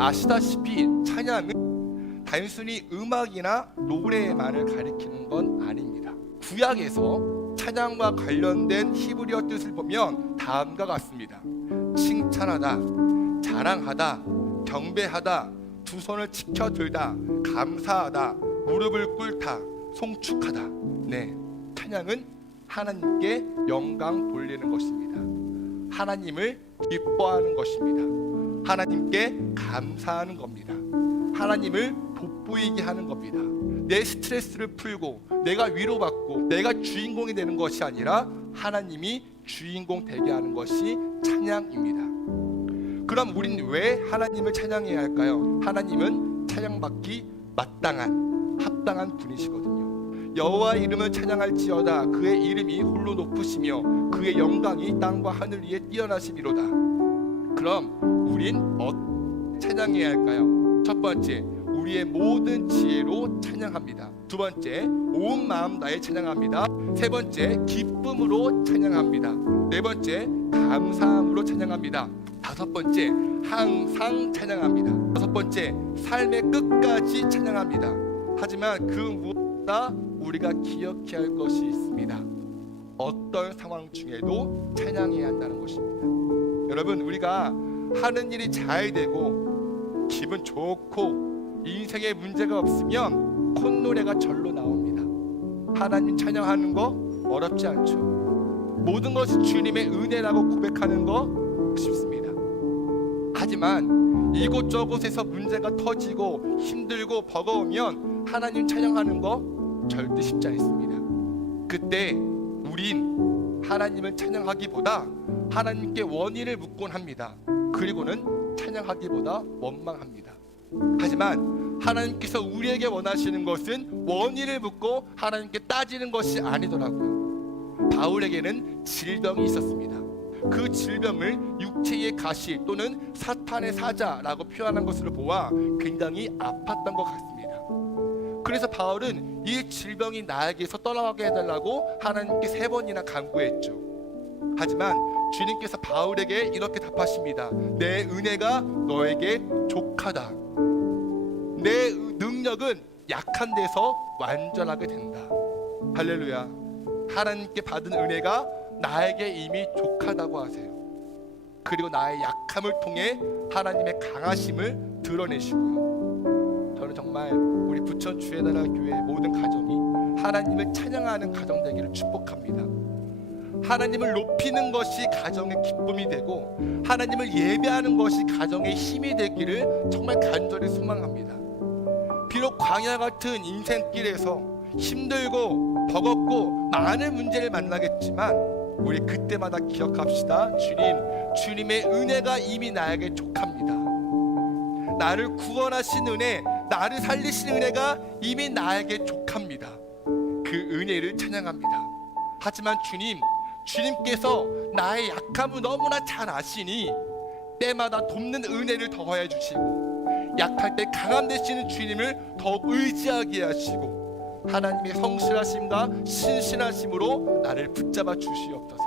아시다시피 찬양은 단순히 음악이나 노래만을 가리키는 건 아닙니다. 구약에서 찬양과 관련된 히브리어 뜻을 보면 다음과 같습니다. 칭찬하다, 자랑하다, 경배하다, 두 손을 치켜 들다, 감사하다, 무릎을 꿇다, 송축하다. 네, 찬양은 하나님께 영광 돌리는 것입니다. 하나님을 기뻐하는 것입니다. 하나님께 감사하는 겁니다. 하나님을 돋보이게 하는 겁니다. 내 스트레스를 풀고 내가 위로받고 내가 주인공이 되는 것이 아니라 하나님이 주인공 되게 하는 것이 찬양입니다. 그럼 우린 왜 하나님을 찬양해야 할까요? 하나님은 찬양받기 마땅한 합당한 분이시거든요. 여호와 이름을 찬양할지어다 그의 이름이 홀로 높으시며 그의 영광이 땅과 하늘 위에 뛰어나시미로다. 그럼 우린 어 찬양해야 할까요? 첫 번째, 우리의 모든 지혜로 찬양합니다. 두 번째, 온 마음 다해 찬양합니다. 세 번째, 기쁨으로 찬양합니다. 네 번째, 감사함으로 찬양합니다. 다섯 번째, 항상 찬양합니다. 다섯 번째, 삶의 끝까지 찬양합니다. 하지만 그 무엇보다 우리가 기억해야 할 것이 있습니다. 어떤 상황 중에도 찬양해야 한다는 것입니다. 여러분, 우리가 하는 일이 잘 되고 기분 좋고 인생에 문제가 없으면 콧노래가 절로 나옵니다. 하나님 찬양하는 거 어렵지 않죠. 모든 것이 주님의 은혜라고 고백하는 거 쉽습니다. 하지만 이곳저곳에서 문제가 터지고 힘들고 버거우면 하나님 찬양하는 거 절대 쉽지 않습니다. 그때 우린 하나님을 찬양하기보다 하나님께 원인을 묻곤 합니다. 그리고는 찬양하기보다 원망합니다. 하지만 하나님께서 우리에게 원하시는 것은 원인을 묻고 하나님께 따지는 것이 아니더라고요. 바울에게는 질병이 있었습니다. 그 질병을 육체의 가시 또는 사탄의 사자라고 표현한 것으로 보아 굉장히 아팠던 것 같습니다. 그래서 바울은 이 질병이 나에게서 떠나가게 해달라고 하나님께 세 번이나 간구했죠. 하지만 주님께서 바울에게 이렇게 답하십니다. 내 은혜가 너에게 족하다. 내 능력은 약한 데서 완전하게 된다. 할렐루야. 하나님께 받은 은혜가 나에게 이미 족하다고 하세요. 그리고 나의 약함을 통해 하나님의 강하심을 드러내시고요. 저는 정말 우리 부천 주의 나라 교회 모든 가정이 하나님을 찬양하는 가정 되기를 축복합니다. 하나님을 높이는 것이 가정의 기쁨이 되고 하나님을 예배하는 것이 가정의 힘이 되기를 정말 간절히 소망합니다. 비록 광야 같은 인생길에서 힘들고 버겁고 많은 문제를 만나겠지만 우리 그때마다 기억합시다. 주님, 주님의 은혜가 이미 나에게 족합니다. 나를 구원하신 은혜, 나를 살리신 은혜가 이미 나에게 족합니다. 그 은혜를 찬양합니다. 하지만 주님, 주님께서 나의 약함을 너무나 잘 아시니 때마다 돕는 은혜를 더해 주시고 약할 때 강함 되시는 주님을 더욱 의지하게 하시고 하나님의 성실하심과 신실하심으로 나를 붙잡아 주시옵소서.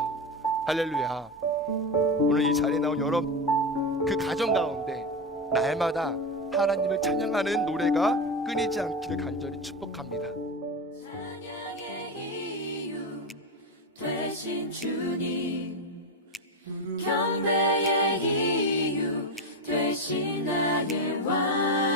할렐루야. 오늘 이 자리에 나온 여러 그 가정 가운데 날마다 하나님을 찬양하는 노래가 끊이지 않기를 간절히 축복합니다. 되신 주님 경배의 이유 되신 나의 왕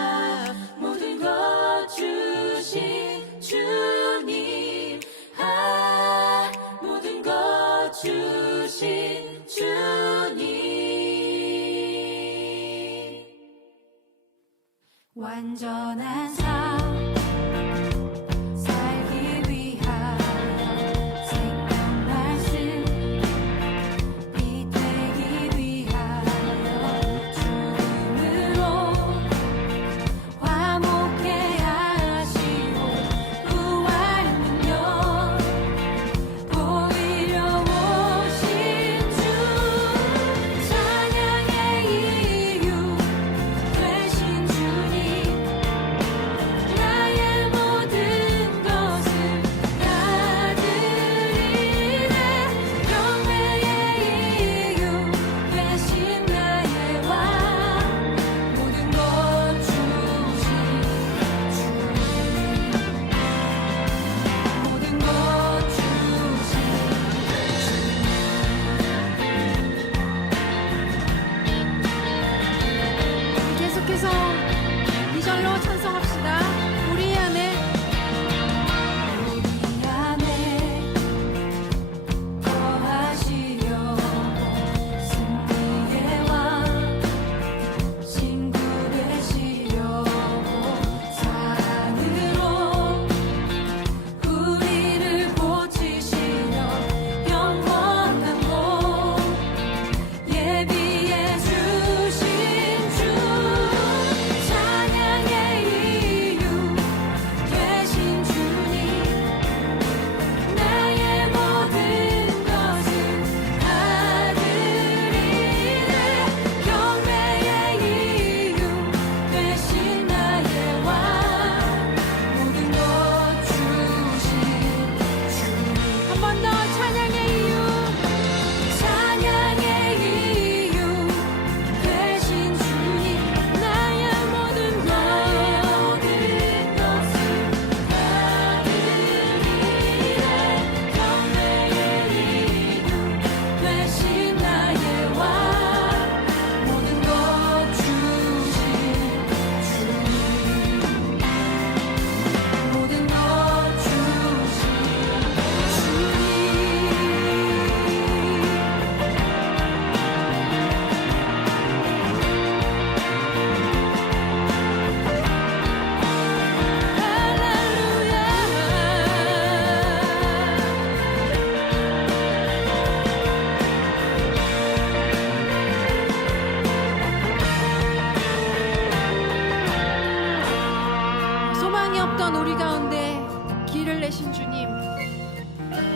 주님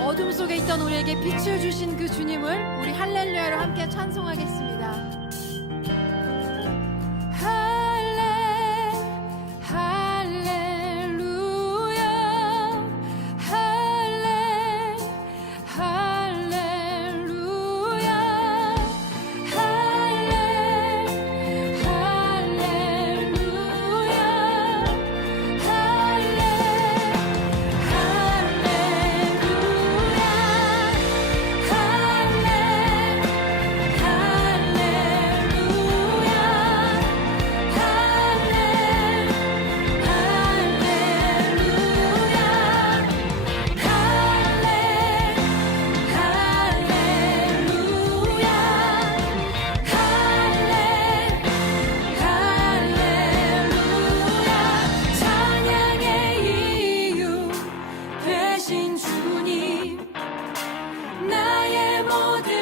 어둠 속에 있던 우리에게 빛을 주신 그 주님을 우리 할렐루야로 함께 찬송하겠습니다. Młody